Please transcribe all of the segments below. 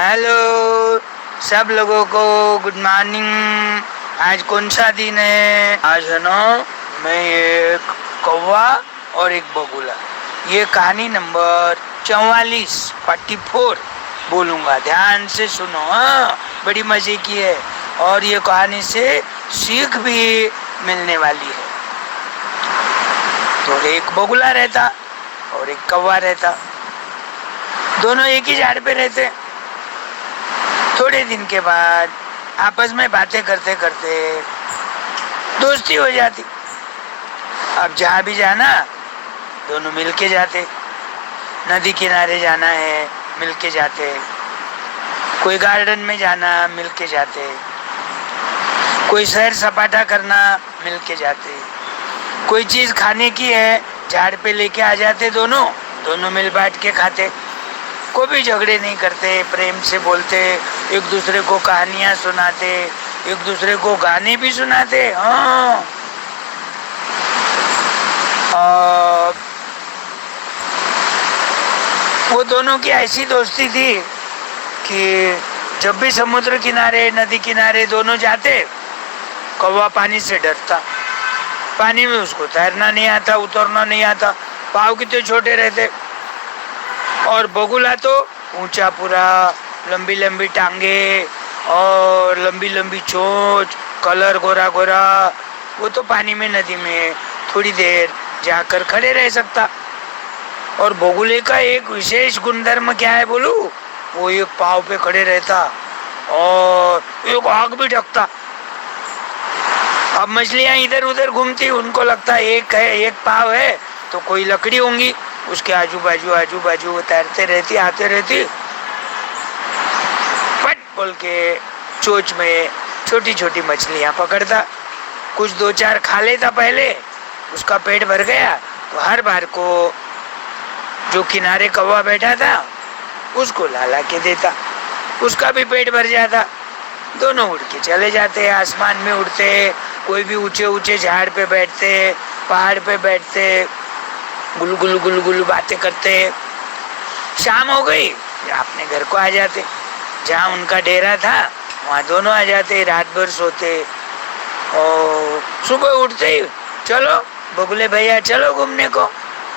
Hello सब लोगों को, गुड मॉर्निंग। आज कौन सा दिन है? आज है ना, मैं एक कौवा और एक बगुला, ये कहानी नंबर 44 बोलूँगा। ध्यान से सुनो, हाँ, बड़ी मज़े की है और ये कहानी से सीख भी मिलने वाली है। तो एक बगुला रहता और एक कौवा रहता, दोनों एक ही झाड़ पे रहते। थोड़े दिन के बाद आपस में बातें करते करते दोस्ती हो जाती। अब जहाँ भी जाना दोनों मिल के जाते। नदी किनारे जाना है मिल के जाते, कोई गार्डन में जाना मिल के जाते, कोई सैर सपाटा करना मिल के जाते, कोई चीज़ खाने की है झाड़ पे लेके आ जाते। दोनों मिल बांट के खाते। कोई भी झगड़े नहीं करते, प्रेम से बोलते, एक दूसरे को कहानियां सुनाते, एक दूसरे को गाने भी सुनाते। हाँ, वो दोनों की ऐसी दोस्ती थी कि जब भी समुद्र किनारे नदी किनारे दोनों जाते, कौवा पानी से डरता। पानी में उसको तैरना नहीं आता, उतरना नहीं आता, पाँव कितने छोटे रहते। और बगुला तो ऊंचा पूरा, लंबी लंबी टांगे और लंबी लंबी चोंच, कलर गोरा गोरा। वो तो पानी में नदी में थोड़ी देर जाकर खड़े रह सकता। और बगुले का एक विशेष गुणधर्म क्या है बोलूं? वो एक पाँव पे खड़े रहता और एक आँख भी ढकता। अब मछलियां इधर उधर घूमती, उनको लगता एक है, एक पाँव है तो कोई लकड़ी होंगी, उसके आजू बाजू वो तैरते रहती, आते रहती। पट बोल के चोंच में छोटी छोटी मछलियां पकड़ता, कुछ 2-4 खा लेता। पहले उसका पेट भर गया तो हर बार को जो किनारे कौवा बैठा था उसको ला के देता, उसका भी पेट भर जाता। दोनों उड़ के चले जाते, आसमान में उड़ते, कोई भी ऊंचे ऊंचे झाड़ पे बैठते, पहाड़ पे बैठते, गुलू गुलू गुलू गुलू बातें करते। शाम हो गई, अपने घर को आ जाते, जहाँ उनका डेरा था वहाँ दोनों आ जाते, रात भर सोते और सुबह उठते ही चलो बगुले भैया चलो घूमने को,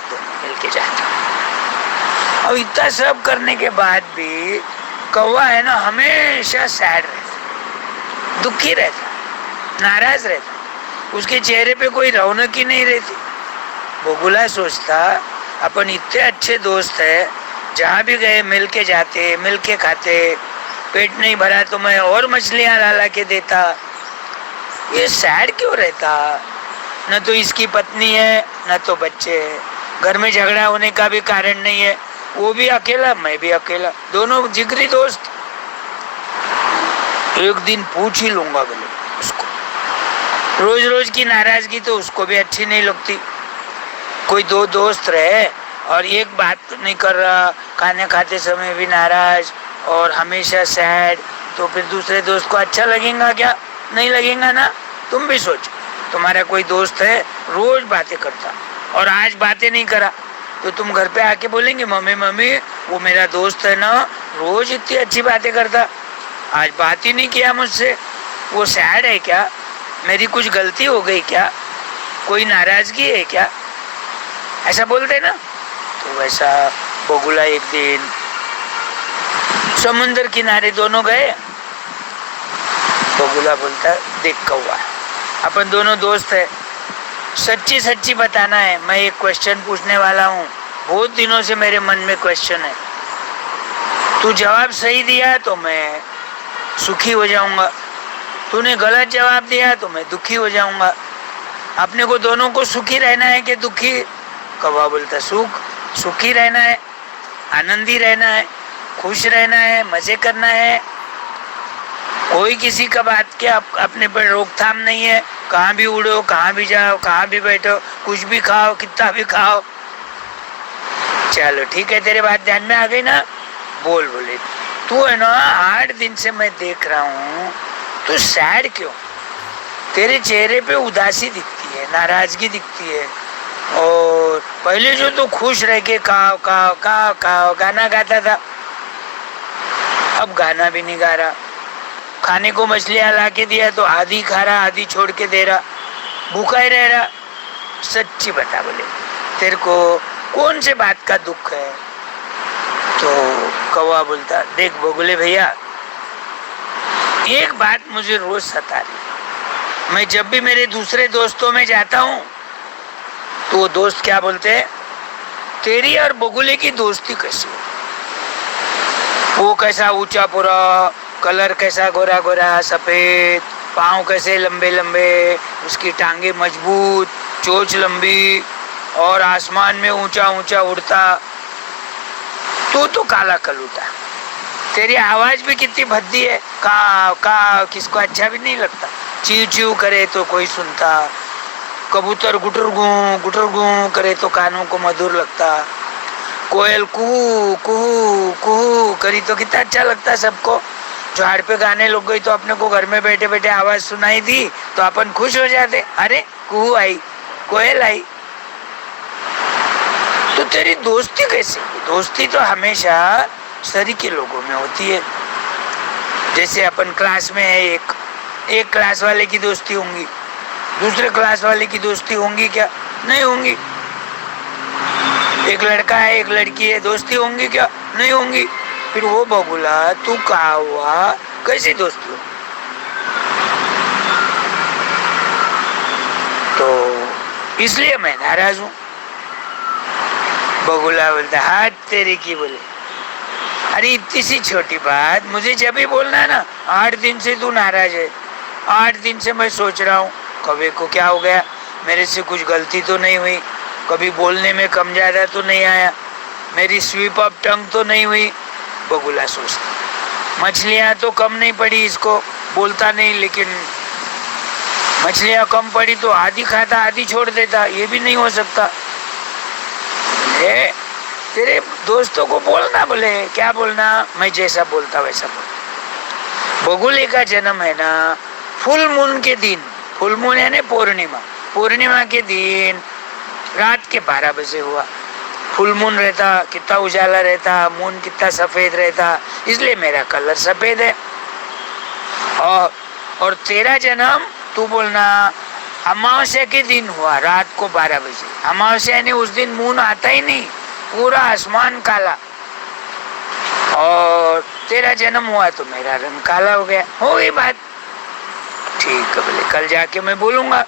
दोनों मिल के जाते। और इतना सब करने के बाद भी कौवा है ना, हमेशा सैड रहता, दुखी रहता, नाराज रहता, उसके चेहरे पे कोई रौनक ही नहीं रहती। बगुला सोचता अपन इतने अच्छे दोस्त है, जहाँ भी गए मिल के जाते, मिल के खाते, पेट नहीं भरा तो मैं और मछलियाँ ला के देता। ये सैड क्यों रहता? न तो इसकी पत्नी है न तो बच्चे है, घर में झगड़ा होने का भी कारण नहीं है, वो भी अकेला मैं भी अकेला, दोनों जिगरी दोस्त। एक दिन पूछ ही लूंगा बोले उसको। रोज रोज की नाराजगी तो उसको भी अच्छी नहीं लगती। कोई दो दोस्त रहे और एक बात नहीं कर रहा, खाने खाते समय भी नाराज और हमेशा सैड, तो फिर दूसरे दोस्त को अच्छा लगेगा क्या? नहीं लगेगा ना। तुम भी सोचो, तुम्हारा कोई दोस्त है रोज बातें करता और आज बातें नहीं करा तो तुम घर पे आके बोलेंगे मम्मी वो मेरा दोस्त है ना, रोज इतनी अच्छी बातें करता, आज बात ही नहीं किया मुझसे, वो सैड है क्या? मेरी कुछ गलती हो गई क्या? कोई नाराजगी है क्या? ऐसा बोलते ना। तो वैसा बगुला एक दिन समुद्र किनारे दोनों गए। बगुला बोलता देख कौवा, अपन दोनों दोस्त है, सच्ची सच्ची बताना है, मैं एक क्वेश्चन पूछने वाला हूँ, बहुत दिनों से मेरे मन में क्वेश्चन है, तू जवाब सही दिया तो मैं सुखी हो जाऊंगा, तूने गलत जवाब दिया तो मैं दुखी हो जाऊंगा। अपने को दोनों को सुखी रहना है कि दुखी? कौवा बोलता सुखी रहना है, आनंदी रहना है, खुश रहना है, मजे करना है, कोई किसी का बात के अपने पर रोकथाम नहीं है, कहाँ भी उड़ो, कहाँ भी जाओ, कहाँ भी बैठो, कुछ भी खाओ, कितना भी खाओ। चलो ठीक है, तेरे बात ध्यान में आ गई ना? बोले तू है ना, 8 दिन से मैं देख रहा हूँ, तू सैड क्यों? तेरे चेहरे पे उदासी दिखती है, नाराजगी दिखती है, और पहले जो तू खुश रह के काव काव काव काव गाना गाता था, अब गाना भी नहीं गा रहा। खाने को मछलियां ला के दिया तो आधी खा रहा, आधी छोड़ के दे रहा, भूखा ही रह रहा। सच्ची बता, बोले तेरे को कौन से बात का दुख है? तो कौवा बोलता, देख बगुले भैया, एक बात मुझे रोज सता रही। मैं जब भी मेरे दूसरे दोस्तों में जाता हूँ तो वो दोस्त क्या बोलते हैं, तेरी और बगुले की दोस्ती कैसी है? वो कैसा ऊंचा पूरा, कलर कैसा गोरा गोरा सफेद, पाँव कैसे लंबे लंबे, उसकी टांगे मजबूत, चोंच लंबी और आसमान में ऊंचा ऊंचा उड़ता। तू तो काला कलूटा, तेरी आवाज भी कितनी भद्दी है, का किसको अच्छा भी नहीं लगता। चीव चीव करे तो कोई सुनता, कबूतर गुटर गू करे तो कानों को मधुर लगता, कोयल कुहू कुहू कुहू करी तो कितना अच्छा लगता सबको। झाड़ पे गाने लग गई तो अपने को घर में बैठे बैठे आवाज सुनाई दी तो अपन खुश हो जाते, अरे कुहू आई, कोयल आई। तो तेरी दोस्ती कैसे? दोस्ती तो हमेशा शरीर के लोगों में होती है। जैसे अपन क्लास में है, एक क्लास वाले की दोस्ती होंगी, दूसरे क्लास वाले की दोस्ती होंगी क्या? नहीं होंगी। एक लड़का है, एक लड़की है, दोस्ती होंगी क्या? नहीं होंगी। फिर वो बगुला तू कहा हुआ, कैसी दोस्ती हो? तो इसलिए मैं नाराज हूं। बगुला बोलता, हाथ तेरी की बोले, अरे इतनी सी छोटी बात मुझे जब भी बोलना है ना, 8 दिन से तू नाराज है। 8 दिन से मैं सोच रहा हूँ कभी को क्या हो गया, मेरे से कुछ गलती तो नहीं हुई, कभी बोलने में कम ज्यादा तो नहीं आया, मेरी स्वीप अप टंग तो नहीं हुई। बगुला सोचता, मछलियाँ तो कम नहीं पड़ी इसको, बोलता नहीं, लेकिन मछलियाँ कम पड़ी तो आधी खाता आधी छोड़ देता, ये भी नहीं हो सकता। तेरे दोस्तों को बोलना, बोले क्या बोलना, मैं जैसा बोलता वैसा बोल। बगुले का जन्म है ना फुल मून के दिन, फुल मून है ना पूर्णिमा, पूर्णिमा के दिन रात के 12 बजे हुआ। फुल मून रहता कितना उजाला रहता, मून कितना सफेद रहता, इसलिए मेरा कलर सफेद है। और तेरा जन्म तू बोलना अमावस्या के दिन हुआ, रात को 12 बजे। अमावस्या ने उस दिन मून आता ही नहीं, पूरा आसमान काला, और तेरा जन्म हुआ तो मेरा रंग काला हो गया। हो गई बात, ठीक है बोले कल जाके मैं बोलूंगा।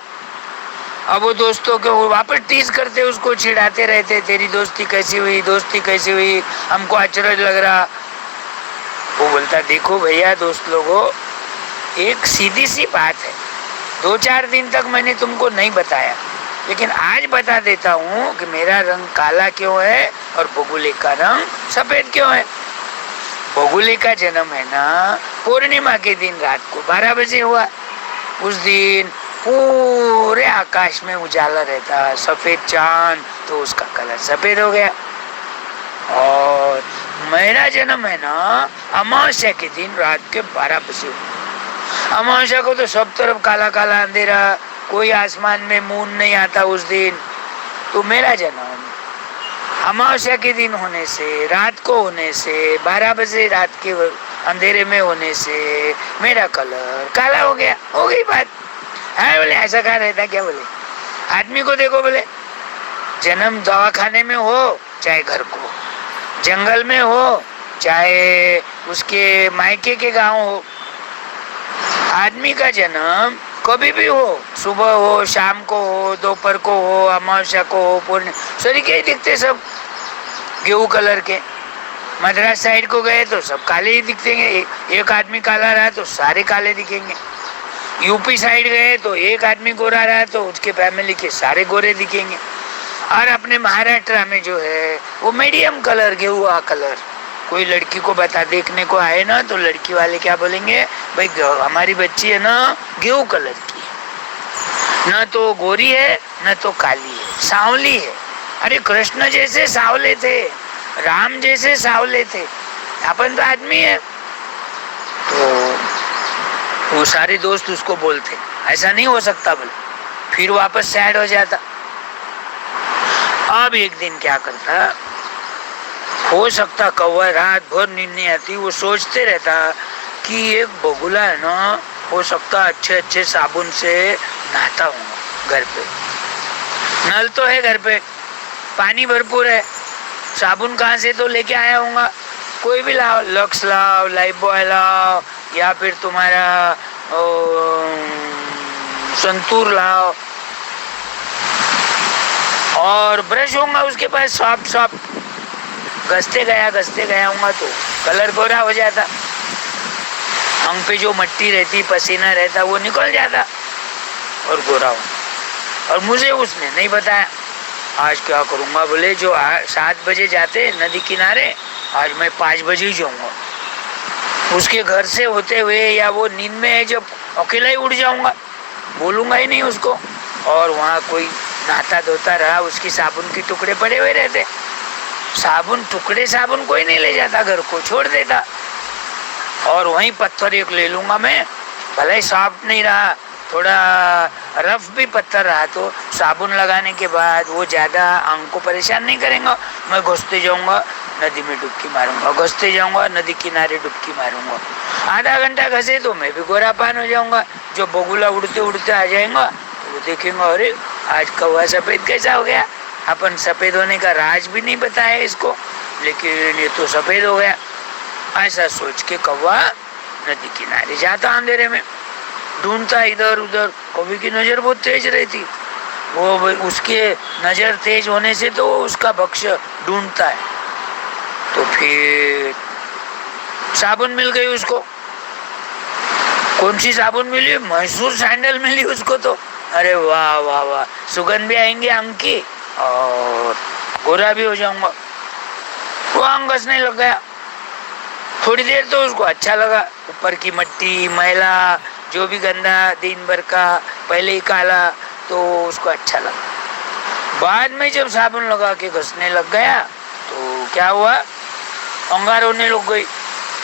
अब वो दोस्तों के वो वापस टीज करते, उसको चिढ़ाते रहते, तेरी दोस्ती कैसी हुई, दोस्ती कैसी हुई, हमको अचरज लग रहा। वो बोलता, देखो भैया दोस्त लोगों, एक सीधी सी बात है, 2-4 दिन तक मैंने तुमको नहीं बताया, लेकिन आज बता देता हूँ कि मेरा रंग काला क्यों है और बगुले का रंग सफेद क्यों है। बगुले का जन्म है ना पूर्णिमा के दिन रात को 12 बजे हुआ। उस दिन पूरे आकाश में उजाला रहता, सफेद चांद, तो उसका कलर सफेद हो गया। और मेरा जन्म है ना अमावस्या के दिन रात के 12 बजे हुआ। अमावस्या को तो सब तरफ काला काला अंधेरा, कोई आसमान में मून नहीं आता उस दिन। तो मेरा जन्म अमावस्या के दिन होने से, रात को होने से, 12 बजे रात के अंधेरे में होने से मेरा कलर काला हो गया। हो गई बात। है बोले ऐसा कहा रहता क्या? बोले आदमी को देखो, बोले जन्म दवाखाने में हो चाहे घर को, जंगल में हो चाहे उसके मायके के गांव हो, आदमी का जन्म कभी भी हो, सुबह हो, शाम को हो, दोपहर को हो, अमावस्या को हो, पूर्ण सॉरी के ही दिखते सब गेहूं कलर के। मद्रास साइड को गए तो सब काले ही दिखेंगे, एक आदमी काला रहा तो सारे काले दिखेंगे। यूपी साइड गए तो एक आदमी गोरा रहा तो उसके फैमिली के सारे गोरे दिखेंगे। और अपने महाराष्ट्र में जो है वो मीडियम कलर, गेहुआ कलर। कोई लड़की को बता देखने को आए ना तो लड़की वाले क्या बोलेंगे, भाई हमारी बच्ची है ना गेहूं कलर की, न तो गोरी है न तो काली है, सांवली है। अरे कृष्ण जैसे सांवले थे, राम जैसे सांवले थे, अपन तो आदमी है। तो वो सारे दोस्त उसको बोलते ऐसा नहीं हो सकता, बोले फिर वापस सैड हो जाता। अब एक दिन क्या करता, हो सकता कौवा रात भर नींद नहीं आती, वो सोचते रहता कि एक बगुला है ना, हो सकता अच्छे अच्छे साबुन से नहाता हूँ घर पे, नल तो है घर पे, पानी भरपूर है, साबुन कहाँ से तो लेके आया हूँगा, कोई भी लाओ, लक्स लाओ, लाइफबॉय लाओ, या फिर तुम्हारा संतूर लाओ, और ब्रश होगा उसके पास, सॉफ्ट घसते गया हूँगा तो कलर गोरा हो जाता, अंग पे जो मट्टी रहती, पसीना रहता, वो निकल जाता और गोरा हो। और मुझे उसने नहीं बताया। आज क्या करूँगा, बोले जो 7 बजे जाते नदी किनारे, आज मैं 5 बजे ही जाऊँगा, उसके घर से होते हुए, या वो नींद में है जब, अकेला ही उड़ जाऊँगा, बोलूँगा ही नहीं उसको। और वहाँ कोई नहाता धोता रहा, उसकी साबुन के टुकड़े पड़े हुए रहते, साबुन कोई नहीं ले जाता, घर को छोड़ देता, और वहीं पत्थर एक ले लूँगा मैं, भले ही सॉफ्ट नहीं रहा, थोड़ा रफ भी पत्थर रहा, तो साबुन लगाने के बाद वो ज़्यादा अंग को परेशान नहीं करेगा, मैं घुसते जाऊँगा, नदी में डुबकी मारूंगा, घुसते जाऊँगा, नदी किनारे डुबकी मारूंगा, आधा घंटा घसे तो मैं भी गोरा पान हो जाऊँगा। जो बगुला उड़ते उड़ते आ जाएगा तो वो देखेंगे, अरे आज कौवा सफ़ेद कैसा हो गया, अपन सफ़ेद होने का राज भी नहीं बताया इसको, लेकिन ये तो सफ़ेद हो गया। ऐसा सोच के कौवा नदी किनारे जाता, अंधेरे में ढूंढता इधर उधर, कौवे की नज़र बहुत तेज रहती, वो उसके नज़र तेज होने से तो उसका भक्ष्य ढूंढता है। तो फिर साबुन मिल गई उसको, कौन सी साबुन मिली, मैसूर सैंडल मिली उसको, तो अरे वाह वाह वाह, सुगंध भी आएंगे अंग की और गोरा भी हो जाऊंगा। वो अंग घसने लग गया, थोड़ी देर तो उसको अच्छा लगा, ऊपर की मट्टी मैला जो भी गंदा दिन भर का पहले ही काला, तो उसको अच्छा लगा। बाद में जब साबुन लगा के घसने लग गया तो क्या हुआ, अंगार होने लग गई,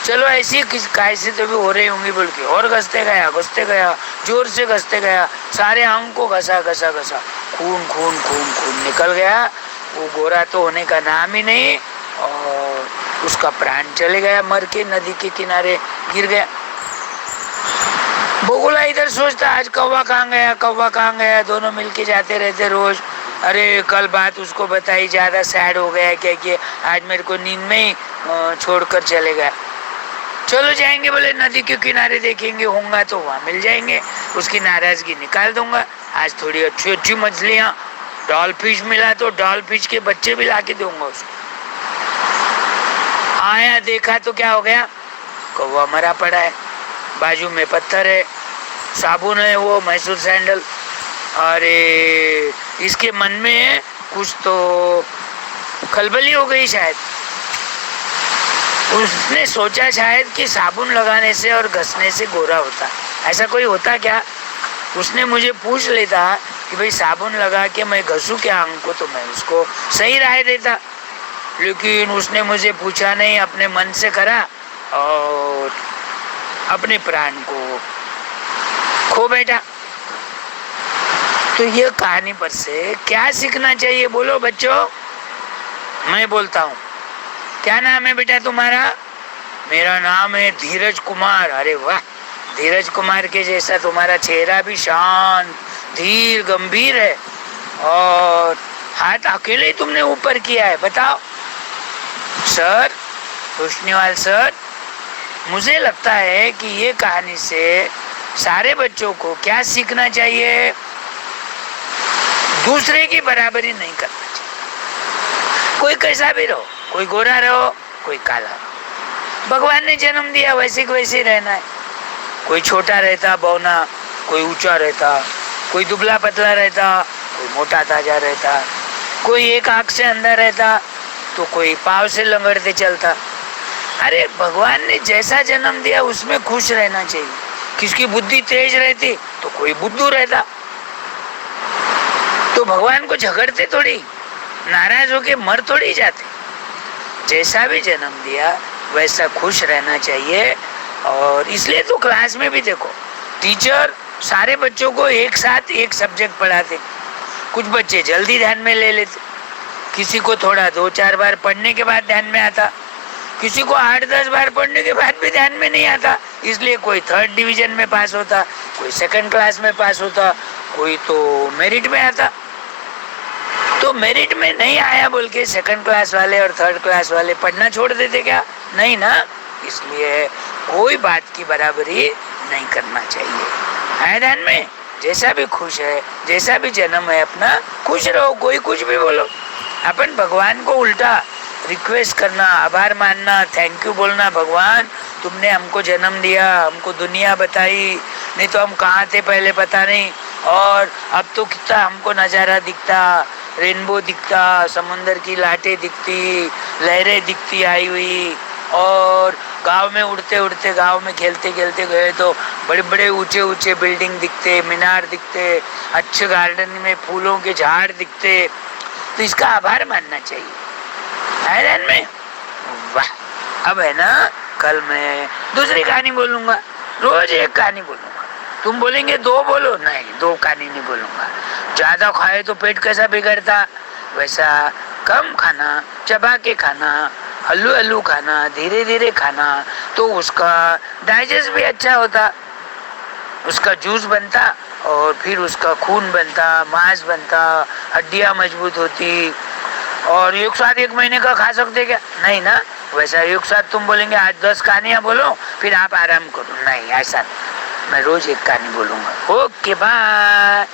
चलो ऐसी कैसे तो भी हो रही होंगी बोल के, और घसते गया, जोर से घसते गया, सारे अंग को घसा, खून निकल गया, वो गोरा तो होने का नाम ही नहीं, और उसका प्राण चले गया, मर के नदी के किनारे गिर गया। बगुला इधर सोचता, आज कौवा कहाँ गया, दोनों मिलके जाते रहते रोज, अरे कल बात उसको बताई, ज़्यादा सैड हो गया क्या कि आज मेरे को नींद में ही छोड़कर चले गया। चलो जाएंगे, बोले नदी के किनारे देखेंगे, होगा तो वहाँ मिल जाएंगे, उसकी नाराजगी निकाल दूंगा। आज थोड़ी अच्छी मछलियाँ, डॉलफिश मिला तो डॉलफिश के बच्चे भी ला के दूंगा उसको। आया देखा तो क्या हो गया, कौवा मरा पड़ा है, बाजू में पत्थर है, साबुन है वो मैसूर सैंडल। अरे इसके मन में कुछ तो खलबली हो गई शायद, उसने सोचा शायद कि साबुन लगाने से और घसने से गोरा होता, ऐसा कोई होता क्या। उसने मुझे पूछ लेता कि भाई साबुन लगा के मैं घसूं क्या अंग को, तो मैं उसको सही राय देता, लेकिन उसने मुझे पूछा नहीं, अपने मन से करा और अपने प्राण को खो बैठा। तो ये कहानी पर से क्या सीखना चाहिए, बोलो बच्चों। मैं बोलता हूँ, क्या नाम है बेटा तुम्हारा? मेरा नाम है धीरज कुमार। अरे वाह, धीरज कुमार के जैसा तुम्हारा चेहरा भी शांत, धीर, गंभीर है, और हाथ अकेले ही तुमने ऊपर किया है, बताओ। सर, रोशनीवाल सर, मुझे लगता है कि ये कहानी से सारे बच्चों को क्या सीखना चाहिए, दूसरे की बराबरी नहीं करना चाहिए। कोई कैसा भी रहो, कोई गोरा रहो, कोई काला रहो, भगवान ने जन्म दिया वैसे के वैसे रहना है। कोई छोटा रहता बौना, कोई ऊंचा रहता, कोई दुबला पतला रहता, कोई मोटा ताजा रहता, कोई एक आंख से अंधा रहता तो कोई पाँव से लंगड़ते चलता। अरे भगवान ने जैसा जन्म दिया उसमें खुश रहना चाहिए। किसकी बुद्धि तेज रहती तो कोई बुद्धू रहता, तो भगवान को झगड़ते थोड़ी, नाराज होके मर थोड़ी जाते। जैसा भी जन्म दिया वैसा खुश रहना चाहिए। और इसलिए तो क्लास में भी देखो, टीचर सारे बच्चों को एक साथ एक सब्जेक्ट पढ़ाते, कुछ बच्चे जल्दी ध्यान में ले लेते, किसी को थोड़ा 2-4 बार पढ़ने के बाद ध्यान में आता, किसी को 8-10 बार पढ़ने के बाद भी ध्यान में नहीं आता। इसलिए कोई 3rd डिवीजन में पास होता, कोई 2nd क्लास में पास होता, कोई तो मेरिट में आता। तो मेरिट में नहीं आया बोल के 2nd क्लास वाले और 3rd क्लास वाले पढ़ना छोड़ देते क्या? नहीं ना। इसलिए कोई बात की बराबरी नहीं करना चाहिए। है ध्यान में? जैसा भी खुश है, जैसा भी जन्म है अपना, खुश रहो, कोई कुछ भी बोलो। अपन भगवान को उल्टा रिक्वेस्ट करना, आभार मानना, थैंक यू बोलना, भगवान तुमने हमको जन्म दिया, हमको दुनिया बताई, नहीं तो हम कहाँ थे पहले पता नहीं, और अब तो कितना हमको नज़ारा दिखता, रेनबो दिखता, समुंदर की लाटें दिखती, लहरें दिखती आई हुई, और गांव में उड़ते उड़ते, गांव में खेलते खेलते गए तो बड़े बड़े ऊंचे ऊंचे बिल्डिंग दिखते, मीनार दिखते, अच्छे गार्डन में फूलों के झाड़ दिखते। तो इसका आभार मानना चाहिए। है ध्यान में? वाह। अब है ना, कल मैं दूसरी कहानी बोलूंगा, रोज एक कहानी बोलूंगा। तुम बोलेंगे 2 बोलो, नहीं 2 कहानी नहीं बोलूंगा। ज्यादा खाए तो पेट कैसा बिगड़ता, वैसा कम खाना, चबा के खाना, हल्लू हल्लू खाना, धीरे धीरे खाना, तो उसका डाइजेस्ट भी अच्छा होता, उसका जूस बनता और फिर उसका खून बनता, मांस बनता, हड्डियां मजबूत होती। और एक साथ 1 महीने का खा सकते क्या? नहीं ना। वैसा एक साथ तुम बोलेंगे आज 10 कहानियां बोलो फिर आप आराम करो, नहीं, ऐसा मैं रोज एक कहानी बोलूंगा। Okay bye.